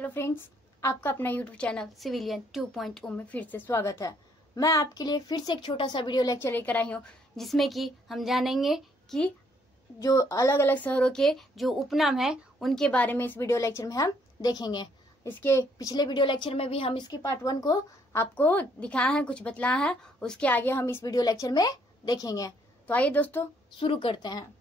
Hello friends, आपका अपना YouTube channel civilian 2.0 में फिर से स्वागत है। मैं आपके लिए फिर से एक छोटा सा वीडियो लेक्चर लेकर आई हूँ, जिसमें कि हम जानेंगे कि जो अलग अलग शहरों के जो उपनाम हैं उनके बारे में इस वीडियो लेक्चर में हम देखेंगे। इसके पिछले वीडियो लेक्चर में भी हम इसके पार्ट 1 को आपको दिखाया है, कुछ बतलाया है, उसके आगे हम इस वीडियो लेक्चर में देखेंगे। तो आइए दोस्तों शुरू करते हैं।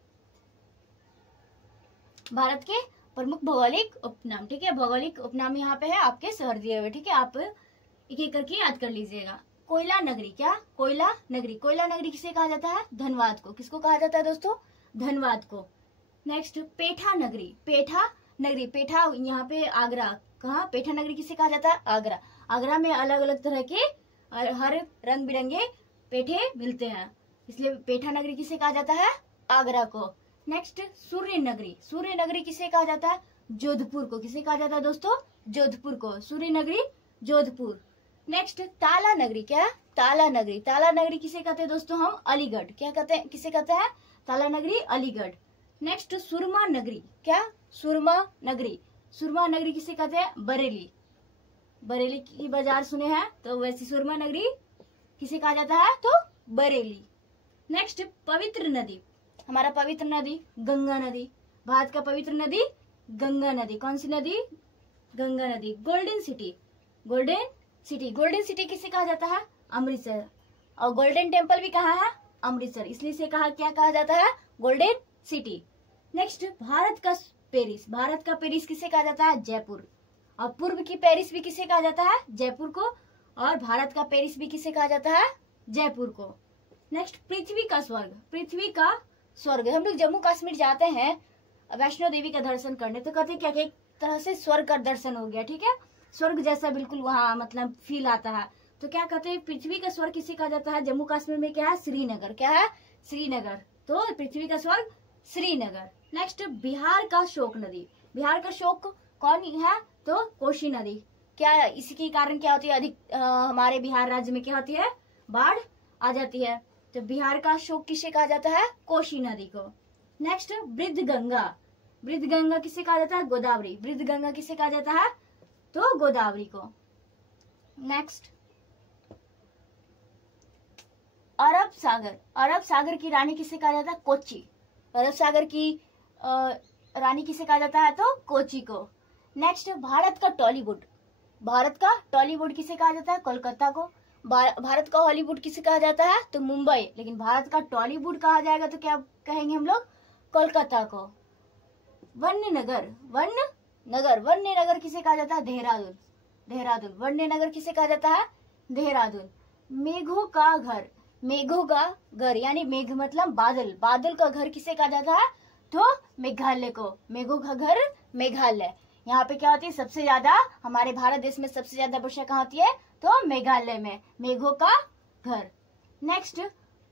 भारत के प्रमुख भौगोलिक उपनाम, ठीक है। भौगोलिक उपनाम यहाँ पे है, आपके शहर दिए हुए, ठीक है। आप एक एक करके याद कर लीजिएगा। कोयला नगरी, क्या? कोयला नगरी। कोयला नगरी किसे कहा जाता है? धनबाद को। किसको कहा जाता है दोस्तों? धनबाद को। नेक्स्ट, पेठा नगरी। पेठा नगरी, पेठा यहाँ पे आगरा। कहाँ? पेठा नगरी किसे कहा जाता है? आगरा। आगरा में अलग अलग तरह के हर रंग बिरंगे पेठे मिलते हैं, इसलिए पेठा नगरी किसे कहा जाता है? आगरा को। नेक्स्ट, सूर्य नगरी। सूर्य नगरी किसे कहा जाता है? जोधपुर को। किसे कहा जाता है दोस्तों? जोधपुर को। सूर्य नगरी जोधपुर। नेक्स्ट, ताला नगरी। क्या? ताला नगरी। ताला नगरी किसे कहते हैं दोस्तों? हम अलीगढ़। क्या कहते हैं? किसे कहते हैं? ताला नगरी अलीगढ़। नेक्स्ट, सुरमा नगरी। क्या? सुरमा नगरी। सुरमा नगरी किसे कहते हैं? बरेली। बरेली की बाजार सुने हैं, तो वैसी सुरमा नगरी किसे कहा जाता है? तो बरेली। नेक्स्ट, पवित्र नदी। हमारा पवित्र नदी गंगा नदी। भारत का पवित्र नदी गंगा नदी। कौन सी नदी? गंगा नदी। Golden city. Golden city. Golden city किसे कहा जाता है? अमृतसर। और गोल्डन टेम्पल भी कहाँ है? अमृतसर। इसलिए से कहा क्या कहा जाता है? Golden city. नेक्स्ट, भारत का पेरिस। भारत का पेरिस किसे कहा जाता है? जयपुर। और पूर्व की पेरिस भी किसे कहा जाता है? जयपुर को। और भारत का पेरिस भी किसे कहा जाता है? जयपुर को। नेक्स्ट, पृथ्वी का स्वर्ग। पृथ्वी का स्वर्ग। हम लोग जम्मू कश्मीर जाते हैं वैष्णो देवी का दर्शन करने, तो कहते हैं क्या एक तरह से स्वर्ग का दर्शन हो गया, ठीक है। स्वर्ग जैसा बिल्कुल वहाँ मतलब फील आता है। तो क्या कहते हैं? पृथ्वी का स्वर्ग किसे कहा जाता है? जम्मू कश्मीर में क्या है? श्रीनगर। क्या है? श्रीनगर। तो पृथ्वी का स्वर्ग श्रीनगर। नेक्स्ट, बिहार का शोक नदी। बिहार का शोक कौन है? तो कोसी नदी। क्या इसके कारण क्या होती है? अधिक हमारे बिहार राज्य में क्या होती है? बाढ़ आ जाती है। तो बिहार का शोक किसे कहा जाता है? कोसी नदी को। नेक्स्ट, वृद्ध गंगा। वृद्ध गंगा किसे कहा जाता है? गोदावरी। वृद्ध गंगा किसे कहा जाता है? तो गोदावरी को। नेक्स्ट, अरब सागर। अरब सागर की रानी किसे कहा जाता है? कोच्चि। अरब सागर की रानी किसे कहा जाता है? तो कोच्चि को। नेक्स्ट, भारत का टॉलीवुड। भारत का टॉलीवुड किसे कहा जाता है? कोलकाता को। भारत का हॉलीवुड किसे कहा जाता है? तो मुंबई। लेकिन भारत का टॉलीवुड कहा जाएगा तो क्या कहेंगे हम लोग? कोलकाता को। वन्य नगर। वन्य नगर। वन्य नगर किसे कहा जाता है? देहरादून। देहरादून। वन्य नगर किसे कहा जाता है? देहरादून। मेघों का घर। मेघों का घर यानी मेघ मतलब बादल। बादल का घर किसे कहा जाता है? तो मेघालय को। मेघों का घर मेघालय। यहाँ पे क्या होती है? सबसे ज्यादा हमारे भारत देश में सबसे ज्यादा वर्षा कहाँ होती है? तो मेघालय में। मेघों का घर। नेक्स्ट,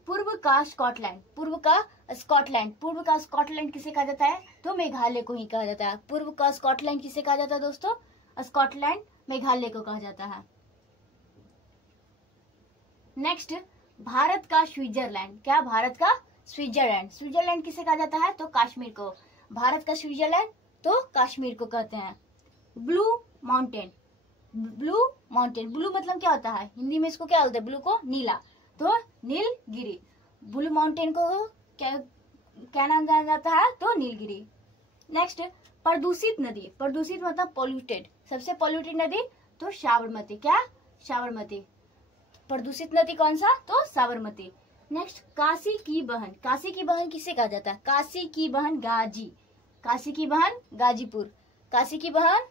पूर्व का स्कॉटलैंड। पूर्व का स्कॉटलैंड। पूर्व का स्कॉटलैंड किसे कहा जाता है? तो मेघालय को ही कहा जाता है। पूर्व का स्कॉटलैंड किसे कहा जाता है दोस्तों? स्कॉटलैंड मेघालय को कहा जाता है। नेक्स्ट, भारत का स्विट्जरलैंड। क्या? भारत का स्विट्जरलैंड। स्विट्जरलैंड किसे कहा जाता है? तो कश्मीर को। भारत का स्विट्जरलैंड तो कश्मीर को कहते हैं। Blue mountain. Blue mountain. Blue मतलब क्या होता है? हिंदी में इसको क्या बोलते हैं? ब्लू को नीला, तो नीलगिरी। ब्लू माउंटेन को क्या नाम जाना जाता है? तो नीलगिरी। नेक्स्ट, प्रदूषित नदी। प्रदूषित मतलब पॉल्यूटेड। सबसे पॉल्यूटेड नदी तो साबरमती। क्या? साबरमती। प्रदूषित नदी कौन सा? तो साबरमती। नेक्स्ट, काशी की बहन। काशी की बहन किसे कहा जाता है? काशी की बहन गाजी। काशी की बहन गाजीपुर। काशी की बहन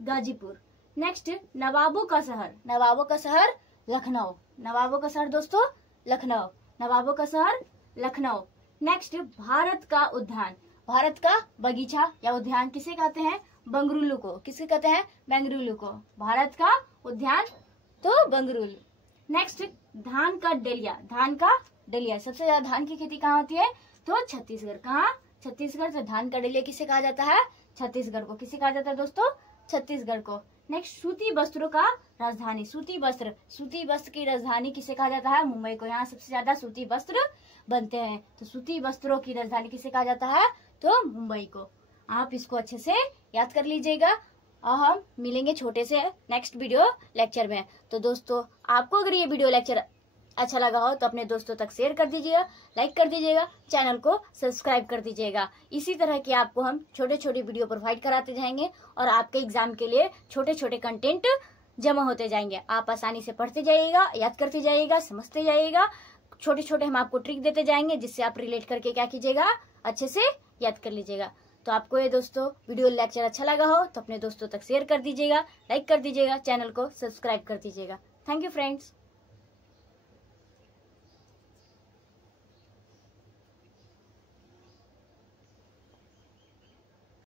गाजीपुर। नेक्स्ट, नवाबों का शहर। नवाबों का शहर लखनऊ। नवाबों का शहर दोस्तों लखनऊ। नवाबों का शहर लखनऊ। नेक्स्ट, भारत का उद्यान। भारत का बगीचा या उद्यान किसे कहते हैं? बंगरुलू को। किसे कहते हैं? बेंगलुरु को। भारत का उद्यान तो बंगरुलू। नेक्स्ट, धान का डलिया। धान का डलिया। सबसे ज्यादा धान की खेती कहाँ होती है? तो छत्तीसगढ़। कहाँ? छत्तीसगढ़। तो धान का डलिया किसे कहा जाता है? छत्तीसगढ़ को। किसे कहा जाता है दोस्तों? छत्तीसगढ़ को। नेक्स्ट, सूती वस्त्रों का राजधानी। सूती वस्त्र। सूती वस्त्र की राजधानी किसे कहा जाता है? मुंबई को। यहाँ सबसे ज्यादा सूती वस्त्र बनते हैं, तो सूती वस्त्रों की राजधानी किसे कहा जाता है? तो मुंबई को। आप इसको अच्छे से याद कर लीजिएगा। और हम मिलेंगे छोटे से नेक्स्ट वीडियो लेक्चर में। तो दोस्तों, आपको अगर ये वीडियो लेक्चर अच्छा लगा हो तो अपने दोस्तों तक शेयर कर दीजिएगा, लाइक कर दीजिएगा, चैनल को सब्सक्राइब कर दीजिएगा। इसी तरह के आपको हम छोटे छोटे वीडियो प्रोवाइड कराते जाएंगे और आपके एग्जाम के लिए छोटे छोटे कंटेंट जमा होते जाएंगे। आप आसानी से पढ़ते जाइएगा, याद करते जाइएगा, समझते जाइएगा। छोटे छोटे हम आपको ट्रिक देते जाएंगे जिससे आप रिलेट करके क्या कीजिएगा, अच्छे से याद कर लीजिएगा। तो आपको ये दोस्तों वीडियो लेक्चर अच्छा लगा हो तो अपने दोस्तों तक शेयर कर दीजिएगा, लाइक कर दीजिएगा, चैनल को सब्सक्राइब कर दीजिएगा। Thank you friends.